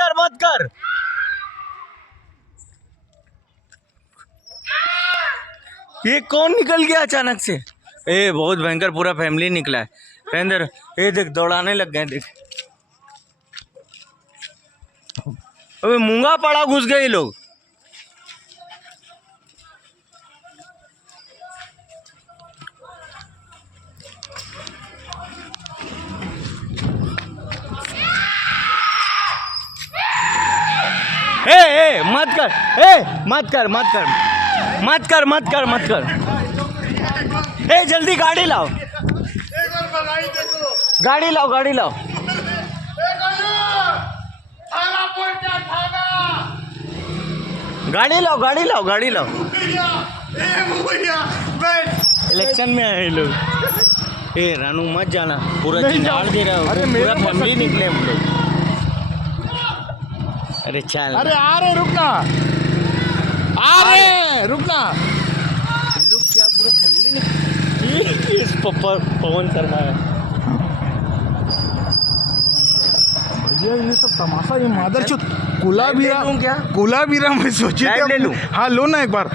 कर मत कर। ये कौन निकल गया अचानक से? ए बहुत भयंकर, पूरा फैमिली निकला है अंदर। ये देख दौड़ाने लग गए, देख अबे मूंगा पड़ा घुस गए ये लोग। ए मत कर, मत कर मत कर मत कर मत कर मत कर। ए जल्दी गाड़ी लाओ, गाड़ी लाओ, गाड़ी लाओ। गाड़ी लाओ, गाड़ी लाओ, गाड़ी लाओ। इलेक्शन में आए लोग। ए रानू मत जाना, पूरा चिंगाड़ दे रहा हो, पूरा फैमिली निकले हम लोग। अरे चल, अरे आ रहे, रुकना, आ रहे, रुकना। लोग क्या पूरा फैमिली निकले? इस पवन शर्मा है भैया, ये सब तमाशा, ये मादरचोद कुला बीरा, क्या कुला बीरा मैं सोची ले लूं? हाँ लो ना एक बार।